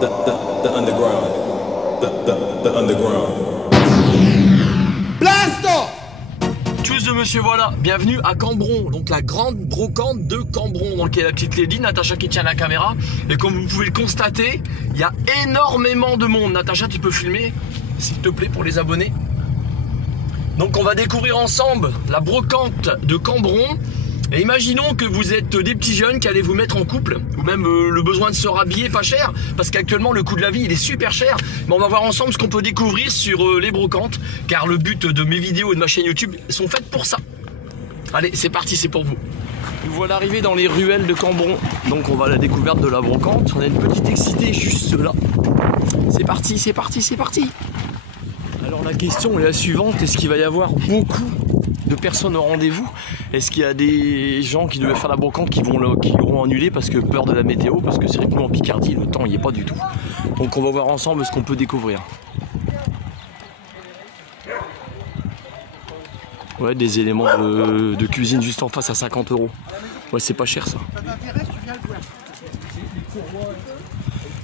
The underground. The underground. Blast off! Tchuss de monsieur, voilà, bienvenue à Cambron, donc la grande brocante de Cambron. Donc il y a la petite Lady, Natacha qui tient la caméra. Et comme vous pouvez le constater, il y a énormément de monde. Natacha, tu peux filmer, s'il te plaît, pour les abonnés. Donc on va découvrir ensemble la brocante de Cambron. Et imaginons que vous êtes des petits jeunes qui allez vous mettre en couple, ou même le besoin de se rhabiller pas cher, parce qu'actuellement le coût de la vie il est super cher. Mais on va voir ensemble ce qu'on peut découvrir sur les brocantes, car le but de mes vidéos et de ma chaîne YouTube sont faites pour ça. Allez, c'est parti, c'est pour vous. Nous voilà arrivés dans les ruelles de Cambron, donc on va à la découverte de la brocante. On a une petite excitée juste là. C'est parti, c'est parti, c'est parti. Alors la question est la suivante, est-ce qu'il va y avoir beaucoup de personnes au rendez-vous? Est-ce qu'il y a des gens qui devaient faire la brocante qui auront annulé parce que peur de la météo? Parce que c'est vrai que nous en Picardie le temps il n'y est pas du tout. Donc on va voir ensemble ce qu'on peut découvrir. Ouais, des éléments de cuisine juste en face à 50 €. Ouais, c'est pas cher ça.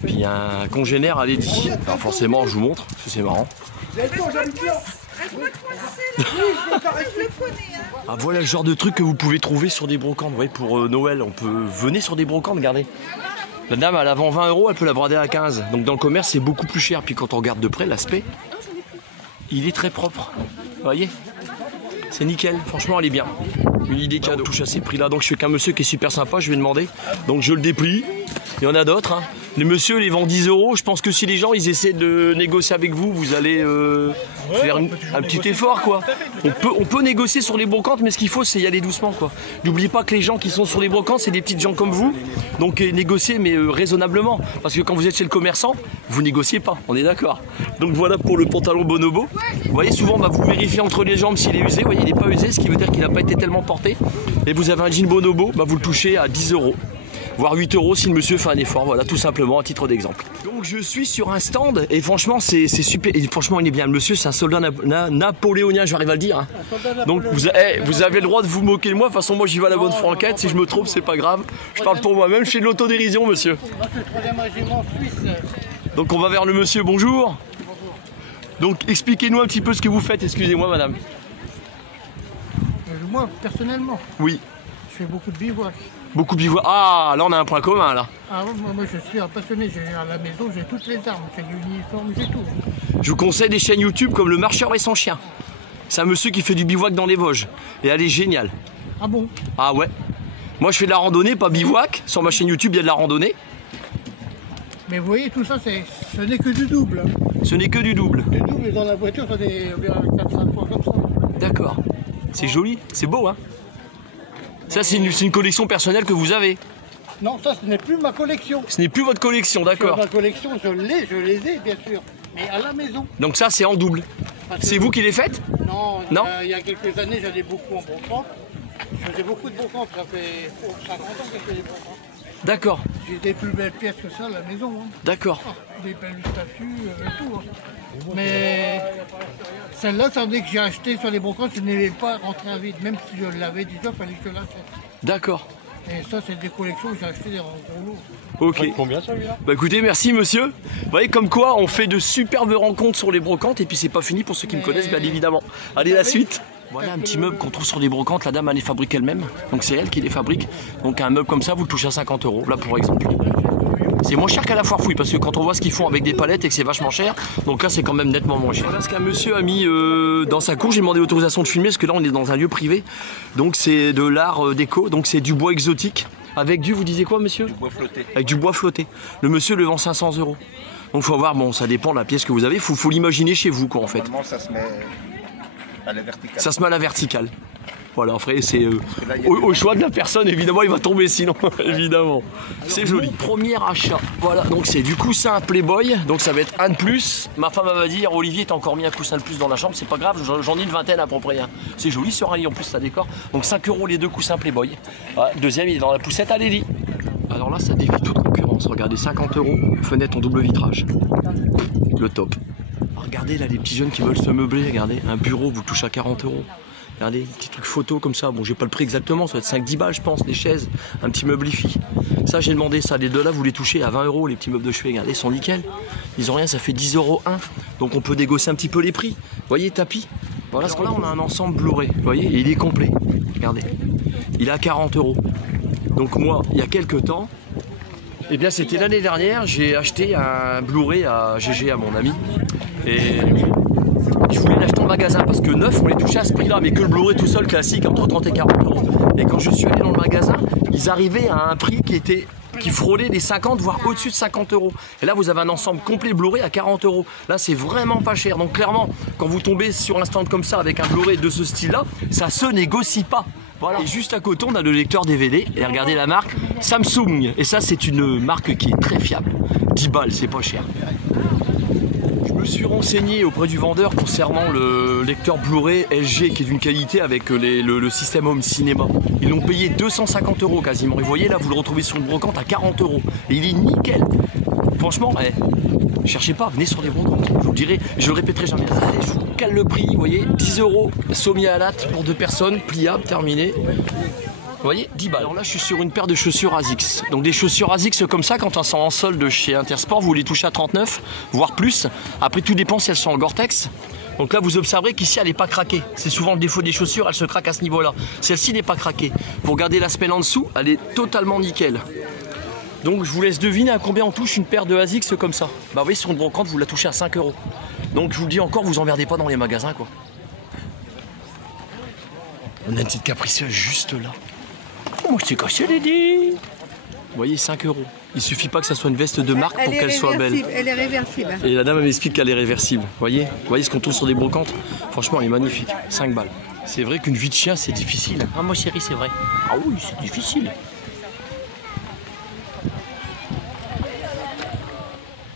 Puis il y a un congénère à Lady. Alors forcément je vous montre, parce que c'est marrant. Ah, voilà le genre de truc que vous pouvez trouver sur des brocantes. Ouais, pour Noël, on peut venir sur des brocantes, regardez. La dame, elle vend 20 €, elle peut la brader à 15. Donc dans le commerce, c'est beaucoup plus cher. Puis quand on regarde de près, l'aspect, il est très propre. Vous voyez? C'est nickel, franchement, elle est bien. Une idée cadeau. Touche à ces prix-là. Donc je suis avec un monsieur qui est super sympa, je vais demander. Donc je le déplie. Il y en a d'autres. Hein. Les messieurs les vendent 10 €. Je pense que si les gens ils essaient de négocier avec vous, vous allez faire un petit effort quoi. On peut négocier sur les brocantes, mais ce qu'il faut c'est y aller doucement quoi. N'oubliez pas que les gens qui sont sur les brocantes, c'est des petites gens comme vous. Donc négociez mais raisonnablement. Parce que quand vous êtes chez le commerçant, vous négociez pas, on est d'accord. Donc voilà pour le pantalon Bonobo. Vous voyez souvent bah, vous vérifiez entre les jambes s'il est usé. Vous voyez il n'est pas usé, ce qui veut dire qu'il n'a pas été tellement porté. Et vous avez un jean Bonobo, bah, vous le touchez à 10 €. Voire 8 € si le monsieur fait un effort, voilà, tout simplement, à titre d'exemple. Donc je suis sur un stand et franchement c'est super, et franchement il est bien, le monsieur c'est un soldat napoléonien, j'arrive à le dire. Hein. Donc vous avez le droit de vous moquer de moi, de toute façon moi j'y vais à la bonne franquette, si je me trompe c'est pas grave, je parle pour moi-même, je fais de l'autodérision monsieur. Donc on va vers le monsieur, bonjour. Donc expliquez-nous un petit peu ce que vous faites, excusez-moi madame. Moi personnellement, oui. Je fais beaucoup de bivouac. Beaucoup de bivouac. Ah, là on a un point commun là. Ah moi je suis un passionné, à la maison j'ai toutes les armes, j'ai l'uniforme, j'ai tout. Je vous conseille des chaînes YouTube comme Le Marcheur et son chien. C'est un monsieur qui fait du bivouac dans les Vosges. Et elle est géniale. Ah bon? Ah ouais. Moi je fais de la randonnée, pas bivouac. Sur ma chaîne YouTube il y a de la randonnée. Mais vous voyez tout ça, ce n'est que du double. Ce n'est que du double. Du double et dans la voiture ça est 4-5 fois comme ça. D'accord. C'est joli, c'est beau hein. Ça c'est une collection personnelle que vous avez. Non, ça ce n'est plus ma collection. Ce n'est plus votre collection, d'accord. Ma collection, je les ai bien sûr, mais à la maison. Donc ça c'est en double. C'est vous qui les faites? Non, non. Il y a quelques années j'allais beaucoup en brocante. Je faisais beaucoup de brocante, ça fait 50 ans que je fais des brocantes. D'accord. J'ai des plus belles pièces que ça à la maison. Hein. D'accord. Des belles statues et tout. Hein. Mais celle-là, ça veut dire que j'ai acheté sur les brocantes, je n'avais pas rentré à vide. Même si je l'avais déjà, il fallait que je l'achète. D'accord. Et ça, c'est des collections que j'ai acheté des gros lots. Ok. Combien celui-là? Bah écoutez, merci monsieur. Vous voyez comme quoi on fait de superbes rencontres sur les brocantes et puis c'est pas fini pour ceux qui me connaissent bien évidemment. Allez la suite. Voilà un petit meuble qu'on trouve sur des brocantes, la dame elle les fabrique elle-même, donc c'est elle qui les fabrique. Donc un meuble comme ça vous le touchez à 50 €, là pour exemple. C'est moins cher qu'à la foire fouille parce que quand on voit ce qu'ils font avec des palettes et que c'est vachement cher, donc là c'est quand même nettement moins cher. Voilà ce qu'un monsieur a mis dans sa cour, j'ai demandé l'autorisation de filmer parce que là on est dans un lieu privé. Donc c'est de l'art déco, donc c'est du bois exotique. Avec du, vous disiez quoi monsieur? Du bois flotté. Avec du bois flotté. Le monsieur le vend 500 €. Donc faut voir, bon ça dépend de la pièce que vous avez, faut l'imaginer chez vous quoi en fait. Normalement ça se met à la verticale. Ça se met à la verticale. Voilà, après c'est au choix de la personne, évidemment il va tomber sinon, évidemment. C'est joli. Premier achat, voilà, donc c'est du coussin Playboy, donc ça va être un de plus. Ma femme va dire, Olivier t'as encore mis un coussin de plus dans la chambre, c'est pas grave, j'en ai une vingtaine à peu près. Hein. C'est joli sur un lit en plus ça décore. Donc 5 € les deux coussins Playboy. Voilà, deuxième il est dans la poussette à Lily. Alors là ça défie toute concurrence, regardez 50 €, fenêtre en double vitrage. Le top. Regardez là les petits jeunes qui veulent se meubler, regardez, un bureau vous touche à 40 €. Regardez, petit truc photo comme ça. Bon, j'ai pas le prix exactement, ça va être 5-10 balles, je pense, des chaises, un petit meuble IFI. Ça, j'ai demandé ça. Les deux là, vous les touchez à 20 €, les petits meubles de chevet. Regardez, ils sont nickel. Ils ont rien, ça fait 10 € un. Donc on peut négocier un petit peu les prix. Vous voyez, tapis. Voilà, ce qu'on a, on a un ensemble Blu-ray. Vous voyez, et il est complet. Regardez. Il est à 40 €. Donc moi, il y a quelques temps, eh bien c'était l'année dernière, j'ai acheté un Blu-ray à GG, à mon ami. Et je voulais l'acheter en magasin parce que neuf, on les touchait à ce prix-là, mais que le Blu-ray tout seul classique entre 30 et 40 €. Et quand je suis allé dans le magasin, ils arrivaient à un prix qui frôlait les 50, voire au-dessus de 50 €. Et là, vous avez un ensemble complet Blu-ray à 40 €. Là, c'est vraiment pas cher. Donc clairement, quand vous tombez sur un stand comme ça avec un Blu-ray de ce style-là, ça se négocie pas. Voilà. Et juste à côté, on a le lecteur DVD. Et regardez la marque Samsung. Et ça, c'est une marque qui est très fiable. 10 balles, c'est pas cher. Je me suis renseigné auprès du vendeur concernant le lecteur Blu-ray LG qui est d'une qualité avec le système Home Cinéma. Ils l'ont payé 250 € quasiment. Et vous voyez là, vous le retrouvez sur une brocante à 40 €. Et il est nickel. Franchement, cherchez pas, venez sur les brocantes. Je vous dirai, je le répéterai jamais. Allez, je vous cale le prix, vous voyez, 10 €, sommier à latte pour 2 personnes, pliable, terminé. Vous voyez, 10 balles. Alors là, je suis sur une paire de chaussures ASICS. Donc des chaussures ASICS comme ça, quand elles sont en solde chez Intersport, vous les touchez à 39, voire plus. Après, tout dépend si elles sont en Gore-Tex. Donc là, vous observerez qu'ici, elle n'est pas craquée. C'est souvent le défaut des chaussures, elle se craque à ce niveau-là. Celle-ci n'est pas craquée. Pour regarder la semelle en dessous, elle est totalement nickel. Donc je vous laisse deviner à combien on touche une paire de ASICS comme ça. Bah oui, sur une brocante, vous la touchez à 5 €. Donc je vous le dis encore, vous emmerdez pas dans les magasins quoi. On a une petite capricieuse juste là. Oh, moi je t'ai cassé les dés. Vous voyez, 5 €. Il suffit pas que ça soit une veste de marque pour qu'elle soit belle. Elle est réversible. Et la dame elle m'explique qu'elle est réversible. Vous voyez ce qu'on trouve sur des brocantes. Franchement, elle est magnifique. 5 balles. C'est vrai qu'une vie de chien, c'est difficile. Ah, moi chérie, c'est vrai. Ah oui, c'est difficile.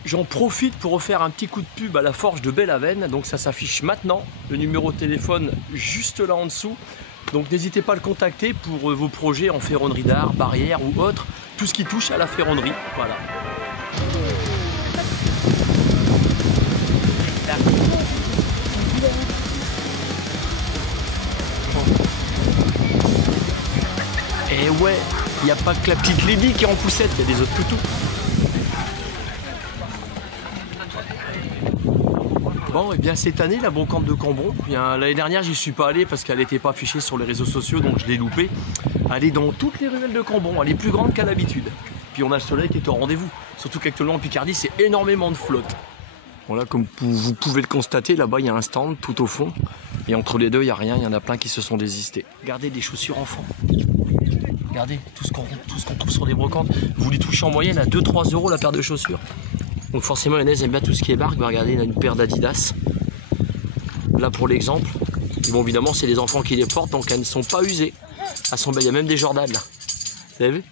J'en profite pour refaire un petit coup de pub à la Forge de Bellavenne. Donc ça s'affiche maintenant. Le numéro de téléphone juste là en dessous. Donc n'hésitez pas à le contacter pour vos projets en ferronnerie d'art, barrière ou autre. Tout ce qui touche à la ferronnerie. Voilà. Et ouais, il n'y a pas que la petite Lady qui est en poussette, il y a des autres toutous. Bon, et bien cette année, la brocante de Cambon, l'année dernière, j'y suis pas allé parce qu'elle n'était pas affichée sur les réseaux sociaux, donc je l'ai loupée. Elle est dans toutes les ruelles de Cambon, elle est plus grande qu'à l'habitude. Puis on a le soleil qui est au rendez-vous, surtout qu'actuellement en Picardie, c'est énormément de flotte. Voilà, comme vous pouvez le constater, là-bas, il y a un stand tout au fond. Et entre les deux, il n'y a rien, il y en a plein qui se sont désistés. Regardez des chaussures enfants. Regardez tout ce qu'on trouve sur les brocantes. Vous les touchez en moyenne à 2-3 € la paire de chaussures. Donc forcément, Yanez aime bien tout ce qui est marque. Regardez, il a une paire d'Adidas. Là, pour l'exemple. Bon, évidemment, c'est les enfants qui les portent, donc elles ne sont pas usées. Elles sont belles. Il y a même des Jordan, là. Vous avez vu?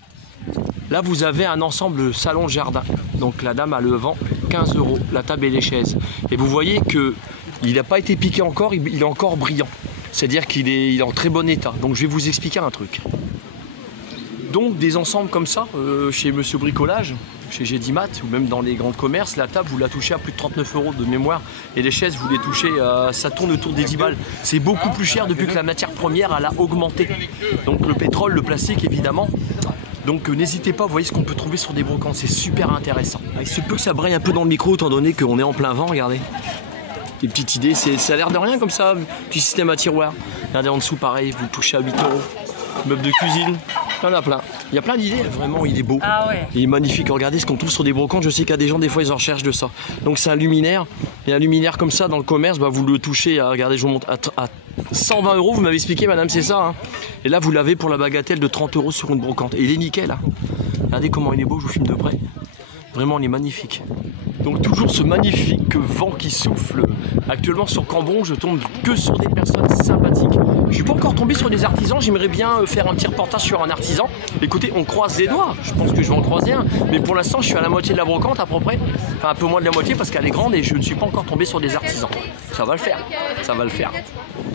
Là, vous avez un ensemble salon jardin. Donc la dame, elle le vend 15 €, la table et les chaises. Et vous voyez que il n'a pas été piqué encore, il est encore brillant. C'est-à-dire qu'il est en très bon état. Donc je vais vous expliquer un truc. Donc des ensembles comme ça, chez Monsieur Bricolage, chez Gédimat, ou même dans les grands commerces, la table, vous la touchez à plus de 39 € de mémoire. Et les chaises, vous les touchez, ça tourne autour des 10 balles. C'est beaucoup plus cher depuis que la matière première, elle a augmenté. Donc le pétrole, le plastique, évidemment. Donc n'hésitez pas, vous voyez ce qu'on peut trouver sur des brocantes, c'est super intéressant. Il se peut que ça braille un peu dans le micro, étant donné qu'on est en plein vent, regardez. Des petites idées, ça a l'air de rien comme ça, petit système à tiroir. Regardez en dessous, pareil, vous le touchez à 8 €. Meubles de cuisine, il y en a plein. Il y a plein d'idées, vraiment, il est beau. Ah ouais. Il est magnifique, regardez ce qu'on trouve sur des brocantes, je sais qu'il y a des gens, des fois, ils en recherchent de ça. Donc c'est un luminaire, et un luminaire comme ça dans le commerce, bah, vous le touchez, regardez, je vous montre, à 120 €, vous m'avez expliqué, madame, c'est ça, hein. Et là, vous l'avez pour la bagatelle de 30 € sur une brocante. Et il est nickel, hein. Regardez comment il est beau, je vous filme de près. Vraiment, il est magnifique. Donc toujours ce magnifique vent qui souffle. Actuellement sur Cambon, je tombe que sur des personnes sympathiques. Je suis pas encore tombé sur des artisans, j'aimerais bien faire un petit reportage sur un artisan. Écoutez, on croise les doigts, je pense que je vais en croiser un. Mais pour l'instant, je suis à la moitié de la brocante à peu près. Enfin, un peu moins de la moitié parce qu'elle est grande et je ne suis pas encore tombé sur des artisans. Ça va le faire, ça va le faire.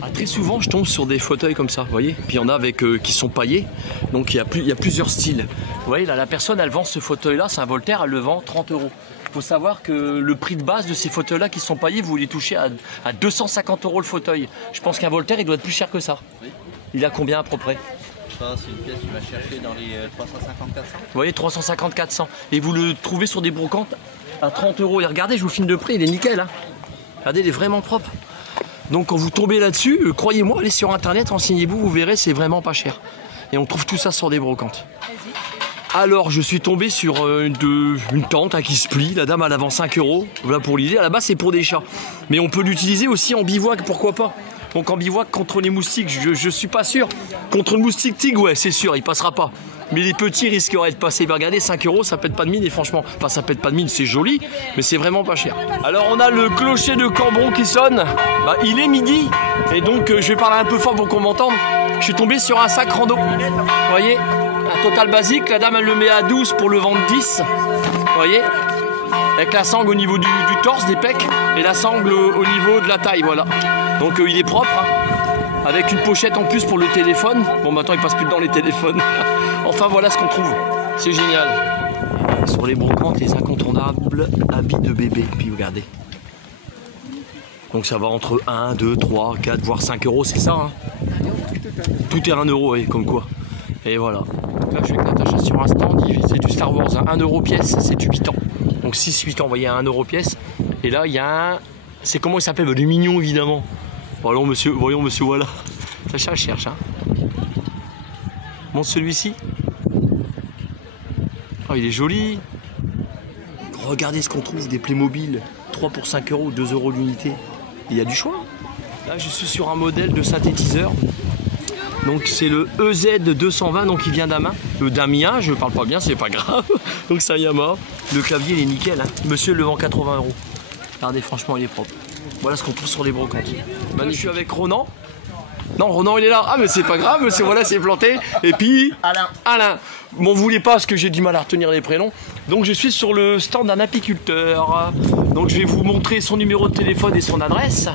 Ah, très souvent, je tombe sur des fauteuils comme ça, vous voyez. Puis il y en a avec qui sont paillés, donc il y a plusieurs styles. Vous voyez, là, la personne, elle vend ce fauteuil-là, c'est un Voltaire, elle le vend 30 €. Il faut savoir que le prix de base de ces fauteuils-là qui sont paillés, vous les touchez à 250 € le fauteuil. Je pense qu'un Voltaire, il doit être plus cher que ça. Il a combien à peu près? Ça, c'est une pièce qui va chercher dans les 350-400. Vous voyez, 350-400. Et vous le trouvez sur des brocantes à 30 €. Et regardez, je vous filme de près, il est nickel. Hein. Regardez, il est vraiment propre. Donc quand vous tombez là-dessus, croyez-moi, allez sur internet, renseignez-vous, vous verrez, c'est vraiment pas cher. Et on trouve tout ça sur des brocantes. Alors je suis tombé sur une tente qui se plie, la dame elle vend 5 €. Voilà pour l'idée, à la base c'est pour des chats. Mais on peut l'utiliser aussi en bivouac, pourquoi pas. Donc en bivouac contre les moustiques, je suis pas sûr. Contre le moustique tigre, ouais c'est sûr, il passera pas. Mais les petits risqueraient de passer. Regardez, 5 € ça pète pas de mine et franchement, enfin ça pète pas de mine, c'est joli, mais c'est vraiment pas cher. Alors on a le clocher de Cambron qui sonne. Bah, il est midi et donc je vais parler un peu fort pour qu'on m'entende. Je suis tombé sur un sac rando. Vous voyez, un total basique, la dame elle le met à 12 pour le vendre 10. Vous voyez, avec la sangle au niveau du torse, des pecs, et la sangle au niveau de la taille, voilà. Donc il est propre, hein, avec une pochette en plus pour le téléphone. Bon maintenant il passe plus dans les téléphones. Enfin voilà ce qu'on trouve, c'est génial. Sur les brocantes, les incontournables habits de bébé, puis regardez. Donc ça va entre 1, 2, 3, 4, voire 5 €, c'est ça hein. Tout est 1 €, et comme quoi. Et voilà. Donc là je suis avec Natacha sur un stand, c'est du Star Wars, hein. 1 € pièce, c'est du 8 ans. Donc 6-8 ans, vous voyez, à 1 € pièce. Et là il y a un... C'est comment il s'appelle? Le mignon évidemment. Voyons monsieur, voilà. Natacha cherche. Hein. Montre celui-ci. Oh il est joli. Regardez ce qu'on trouve, des Playmobil. 3 pour 5 €, 2 € l'unité. Il y a du choix. Là je suis sur un modèle de synthétiseur. Donc c'est le EZ220, donc il vient d'un mien, je parle pas bien, c'est pas grave. Donc c'est un Yamaha. Le clavier il est nickel, hein. Monsieur le vend 80 €. Regardez, franchement il est propre. Voilà ce qu'on trouve sur les brocantes. Maintenant je suis avec Ronan. Non, Ronan il est là. Ah mais c'est pas grave, monsieur, voilà, c'est planté. Et puis Alain. M'en voulez pas parce que j'ai du mal à retenir les prénoms. Donc je suis sur le stand d'un apiculteur. Donc je vais vous montrer son numéro de téléphone et son adresse.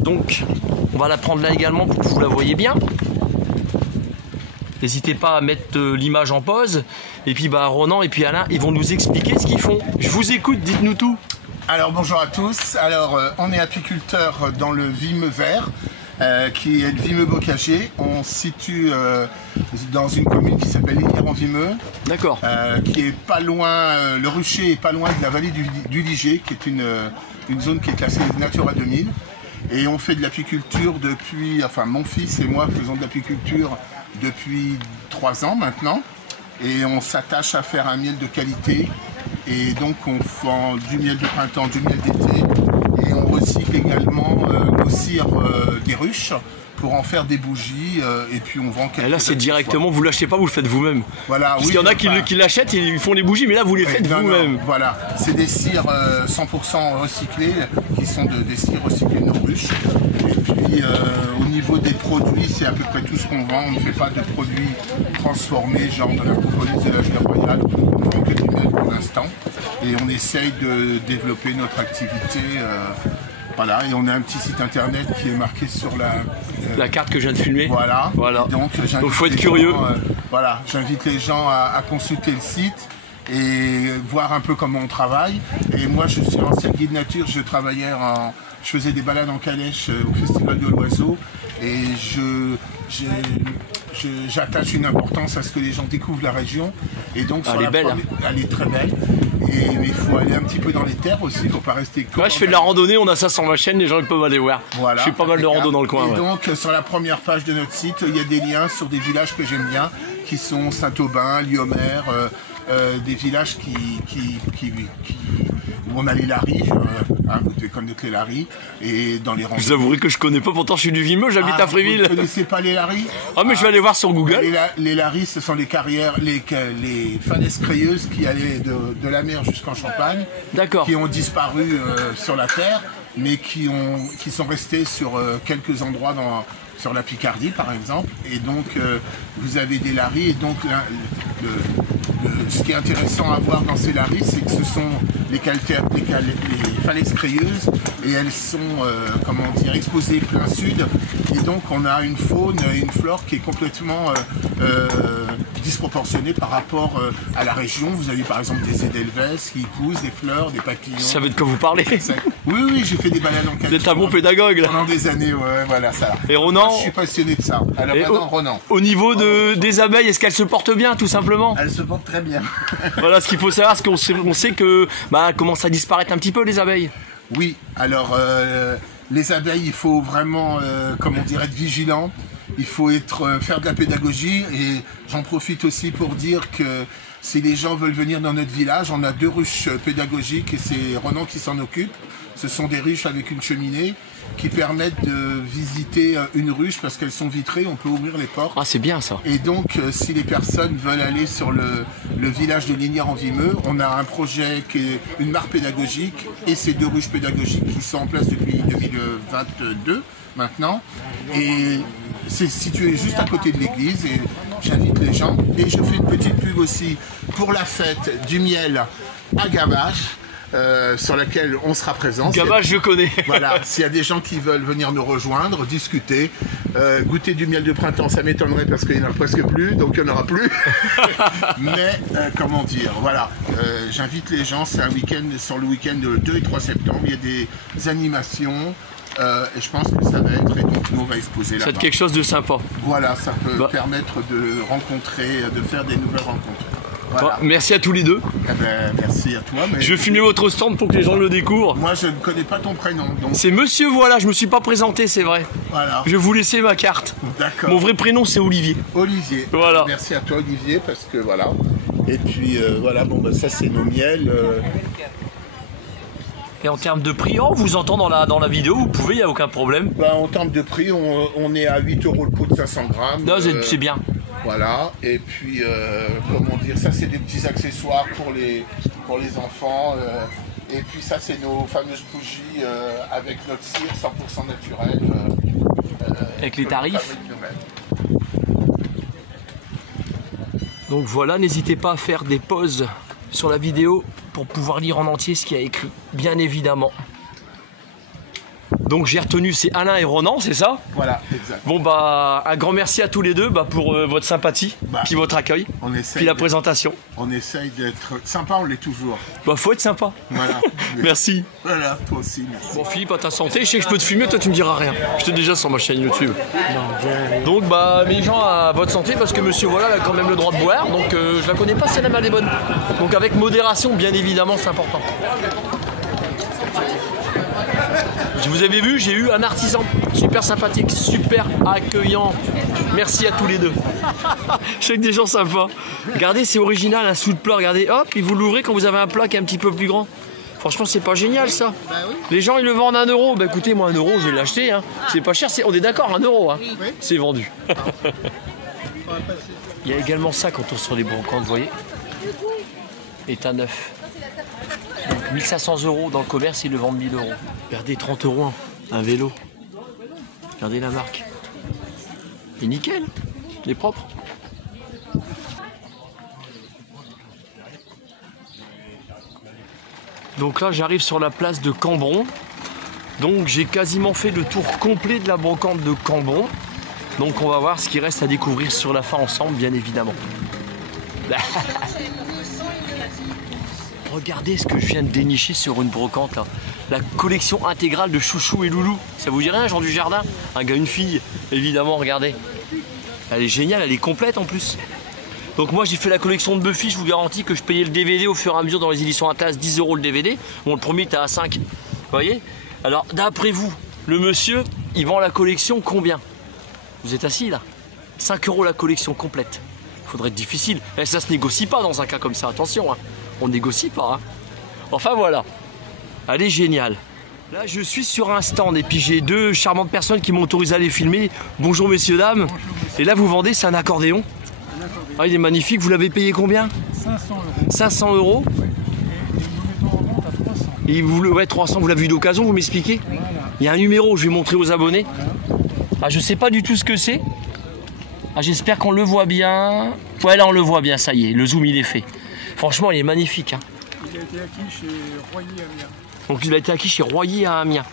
Donc on va la prendre là également pour que vous la voyez bien. N'hésitez pas à mettre l'image en pause. Et puis bah Ronan et puis Alain, ils vont nous expliquer ce qu'ils font. Je vous écoute, dites-nous tout. Alors bonjour à tous. Alors on est apiculteur dans le Vimeux vert, qui est le Vimeux Bocagé. On se situe dans une commune qui s'appelle Lignières-en-Vimeux. D'accord. Qui est pas loin, le rucher est pas loin de la vallée du Liger, qui est une zone qui est classée Natura 2000. Et on fait de l'apiculture depuis, enfin mon fils et moi faisons de l'apiculture depuis 3 ans maintenant. Et on s'attache à faire un miel de qualité. Et donc on vend du miel de printemps, du miel d'été. Et on recycle également nos cires des ruches pour en faire des bougies. Et puis on vend quelques... Et là c'est directement, vous l'achetez pas, vous le faites vous-même. Voilà, parce qu'il y en a qui l'achètent et ils font les bougies, mais là vous les faites vous-même. Voilà, c'est des cires 100% recyclées, qui sont des cires recyclées de nos ruches. Et puis au niveau des produits, c'est à peu près tout ce qu'on vend. On ne fait pas de produits transformés, genre de la propolis de l'âge royal. On vend que du miel pour l'instant. Et on essaye de développer notre activité. Voilà, et on a un petit site internet qui est marqué sur la carte que je viens de filmer. Voilà. Donc il faut être curieux. Voilà, j'invite les gens à consulter le site et voir un peu comment on travaille. Et moi, je suis ancien guide nature. Je faisais des balades en calèche au Festival de l'Oiseau et j'attache une importance à ce que les gens découvrent la région. Et donc, elle est belle. Elle est très belle. Mais il faut aller un petit peu dans les terres aussi, il ne faut pas rester... Moi je fais de la randonnée, on a ça sur ma chaîne, les gens peuvent aller voir. Voilà, je fais pas mal de rando dans le coin. Et donc sur la première page de notre site, il y a des liens sur des villages que j'aime bien, qui sont Saint-Aubin, Liomer, des villages où on a les laris, vous devez connaître les laris, et dans les randonnées... Je vous avouerai que je connais pas, pourtant je suis du Vimeux, j'habite à Fréville. Vous ne connaissez pas les laris? Ah mais je vais aller voir sur Google. Les laris, ce sont les carrières, les falaises crayeuses qui allaient de la mer jusqu'en Champagne, qui ont disparu sur la terre, mais qui sont restés sur quelques endroits sur la Picardie par exemple. Et donc vous avez des laris, et donc ce qui est intéressant à voir dans ces laris, c'est que ce sont les falaises crayeuses, et elles sont exposées plein sud, Et donc on a une faune et une flore qui est complètement disproportionnée par rapport à la région. Vous avez par exemple des édelweiss qui poussent, des fleurs, des papillons. Vous savez de quoi vous parlez? Oui, oui, j'ai fait des balades en Vous êtes un bon pédagogue là. pendant des années, ouais, voilà ça. Et Ronan, Je suis passionné de ça. Alors maintenant, Ronan. au niveau des abeilles, est-ce qu'elles se portent bien tout simplement? Elle se porte très bien. Voilà ce qu'il faut savoir, parce qu'on sait que commence à disparaître un petit peu les abeilles. Oui, alors les abeilles, il faut vraiment, comment dire, être vigilant. Il faut faire de la pédagogie et j'en profite aussi pour dire que si les gens veulent venir dans notre village, on a 2 ruches pédagogiques et c'est Ronan qui s'en occupe. Ce sont des ruches avec une cheminée qui permettent de visiter une ruche parce qu'elles sont vitrées, on peut ouvrir les portes. Ah, c'est bien ça. Et donc, si les personnes veulent aller sur le village de Lignières-en-Vimeux, on a un projet qui est une mare pédagogique et ces 2 ruches pédagogiques qui sont en place depuis 2022 maintenant. Et c'est situé juste à côté de l'église et j'invite les gens. Et je fais une petite pub aussi pour la fête du miel à Gamache. Sur laquelle on sera présent. Gamache, je connais. Voilà, s'il y a des gens qui veulent venir nous rejoindre, discuter, goûter du miel de printemps, ça m'étonnerait parce qu'il n'y en a presque plus, donc il n'y en aura plus. Mais, comment dire, voilà, j'invite les gens, c'est un week-end, sur le week-end de 2 et 3 septembre, il y a des animations. Et je pense que ça va être, et donc nous on va exposer là-bas. C'est quelque chose de sympa. Voilà, ça peut permettre de rencontrer, de faire des nouvelles rencontres. Voilà. Bon, merci à tous les deux. Eh ben, merci à toi. Mais je vais filmer votre stand pour que les gens le découvrent. Moi, je ne connais pas ton prénom. C'est Monsieur Voilà, je me suis pas présenté, c'est vrai. Voilà. Je vais vous laisser ma carte. D'accord. Mon vrai prénom, c'est Olivier. Olivier. Voilà. Merci à toi, Olivier, parce que voilà. Et puis, voilà, bon, bah, ça, c'est nos miels. Et en termes de prix, on vous entend dans la vidéo, vous pouvez, il n'y a aucun problème. Ben, en termes de prix, on est à 8 € le pot de 500 grammes. Non, c'est bien. Voilà, et puis, comment dire, ça c'est des petits accessoires pour les enfants. Et puis ça c'est nos fameuses bougies avec notre cire 100% naturel. Avec les tarifs. Donc voilà, n'hésitez pas à faire des pauses sur la vidéo pour pouvoir lire en entier ce qu'il y a écrit, bien évidemment. Donc j'ai retenu, c'est Alain et Ronan, c'est ça? Voilà, exact. Bon bah, un grand merci à tous les deux pour votre sympathie, puis votre accueil, puis la présentation. On essaye d'être sympa, on l'est toujours. Bah faut être sympa. Voilà. Merci. Voilà, toi aussi, merci. Bon Philippe, à ta santé, je sais que je peux te filmer, toi tu me diras rien. J'étais déjà sur ma chaîne YouTube. Donc bah mes gens à votre santé, parce que monsieur voilà a quand même le droit de boire, donc je la connais pas, celle-là mais elle est bonne. Donc avec modération, bien évidemment, c'est important. Vous avez vu, j'ai eu un artisan super sympathique, super accueillant. Merci à tous les deux. Je sais que des gens sympas. Regardez, c'est original, un sous de plat. Regardez, hop, et vous l'ouvrez quand vous avez un plat qui est un petit peu plus grand. Franchement, c'est pas génial ça. Les gens, ils le vendent à 1 €. Bah écoutez, moi 1 €, je vais l'acheter. Hein. C'est pas cher, on est d'accord, 1 €. Hein. C'est vendu. Il y a également ça quand on se sur les brocantes, vous voyez. État neuf. Donc 1500 € dans le commerce, ils le vendent 1000 €. Regardez, 30 € un vélo. Regardez la marque. Et nickel, il est propre. Donc là, j'arrive sur la place de Cambron. Donc j'ai quasiment fait le tour complet de la brocante de Cambron. Donc on va voir ce qui reste à découvrir sur la fin ensemble, bien évidemment. Regardez ce que je viens de dénicher sur une brocante là. La collection intégrale de Chouchou et Loulou. Ça vous dit rien, Jean du Jardin? Un gars, une fille, évidemment, regardez. Elle est géniale, elle est complète en plus. Donc moi j'ai fait la collection de Buffy, je vous garantis que je payais le DVD au fur et à mesure dans les éditions Atlas, 10 € le DVD. Bon, le premier était à 5. Vous voyez? Alors d'après vous, le monsieur, il vend la collection combien? Vous êtes assis là? 5 € la collection complète. Faudrait être difficile. Et ça se négocie pas dans un cas comme ça, attention. Hein. On négocie pas. Hein. Enfin voilà. Elle est géniale. Là je suis sur un stand et puis j'ai 2 charmantes personnes qui m'ont autorisé à les filmer. Bonjour messieurs, dames. Bonjour, monsieur. Et là vous vendez, c'est un accordéon. Ah, il est magnifique. Vous l'avez payé combien? 500 €. 500 €. Oui. Et nous mettons en vente à 300. Et vous le 300, vous l'avez vu d'occasion, vous m'expliquez? Voilà. Il y a un numéro, je vais montrer aux abonnés. Voilà. Ah, je sais pas du tout ce que c'est. Ah, j'espère qu'on le voit bien. Ouais, là on le voit bien, ça y est, le zoom il est fait. Franchement, il est magnifique. Hein. Il a été acquis chez Royer à Amiens. Donc il a été acquis chez Royer à Amiens.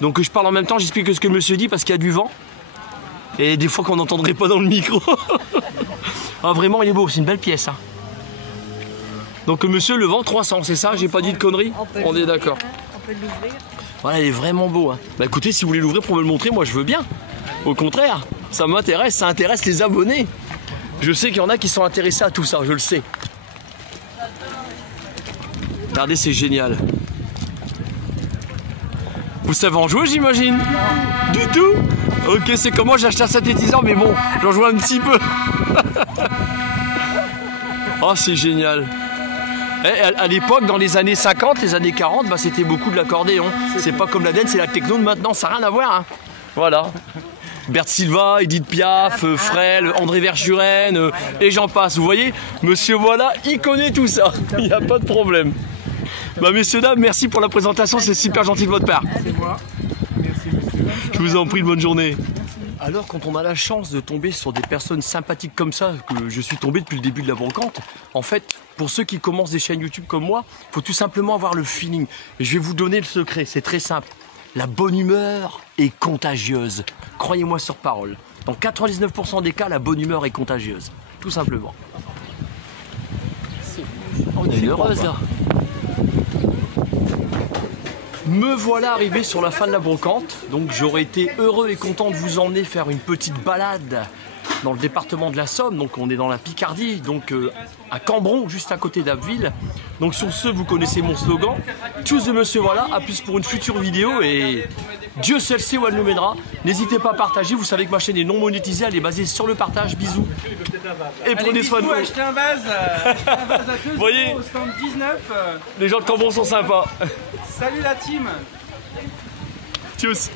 Donc je parle en même temps, j'explique ce que le monsieur dit parce qu'il y a du vent. Et des fois qu'on n'entendrait pas dans le micro. Ah, vraiment, il est beau, c'est une belle pièce. Hein. Donc monsieur le vend 300, c'est ça? J'ai pas dit de conneries? On est d'accord. On peut l'ouvrir. Voilà, il est vraiment beau. Hein. Bah écoutez, si vous voulez l'ouvrir pour me le montrer, moi je veux bien. Au contraire, ça m'intéresse, ça intéresse les abonnés. Je sais qu'il y en a qui sont intéressés à tout ça, je le sais. Regardez, c'est génial. Vous savez en jouer, j'imagine? Du tout? Ok, c'est comme moi, j'ai acheté un synthétiseur, mais bon, j'en joue un petit peu. Oh, c'est génial. À l'époque, dans les années 50, les années 40, bah, c'était beaucoup de l'accordéon. C'est pas comme la dance, c'est la techno de maintenant, ça n'a rien à voir. Hein. Voilà. Bert Silva, Edith Piaf, Frel, André Verschuren, et j'en passe. Vous voyez, monsieur voilà, il connaît tout ça. Il n'y a pas de problème. Bah, messieurs, dames, merci pour la présentation, c'est super gentil de votre part. C'est moi. Merci, monsieur. Je vous en prie, bonne journée. Alors, quand on a la chance de tomber sur des personnes sympathiques comme ça, que je suis tombé depuis le début de la brocante, en fait, pour ceux qui commencent des chaînes YouTube comme moi, il faut tout simplement avoir le feeling. Et je vais vous donner le secret, c'est très simple. La bonne humeur est contagieuse. Croyez-moi sur parole. Dans 99% des cas, la bonne humeur est contagieuse. Tout simplement. On est heureuse là. Me voilà arrivé sur la fin de la brocante, donc j'aurais été heureux et content de vous emmener faire une petite balade dans le département de la Somme, donc on est dans la Picardie, donc à Cambron, juste à côté d'Abbeville. Donc sur ce, vous connaissez mon slogan, Choose the Monsieur Voilà, à plus pour une future vidéo et Dieu seul sait où elle nous mènera. N'hésitez pas à partager, vous savez que ma chaîne est non monétisée, elle est basée sur le partage, bisous. Et prenez soin de vous. Achetez un vase à 2 Vous voyez, au stand 19. Les gens de Cambron sont sympas. Salut la team. Tchuss.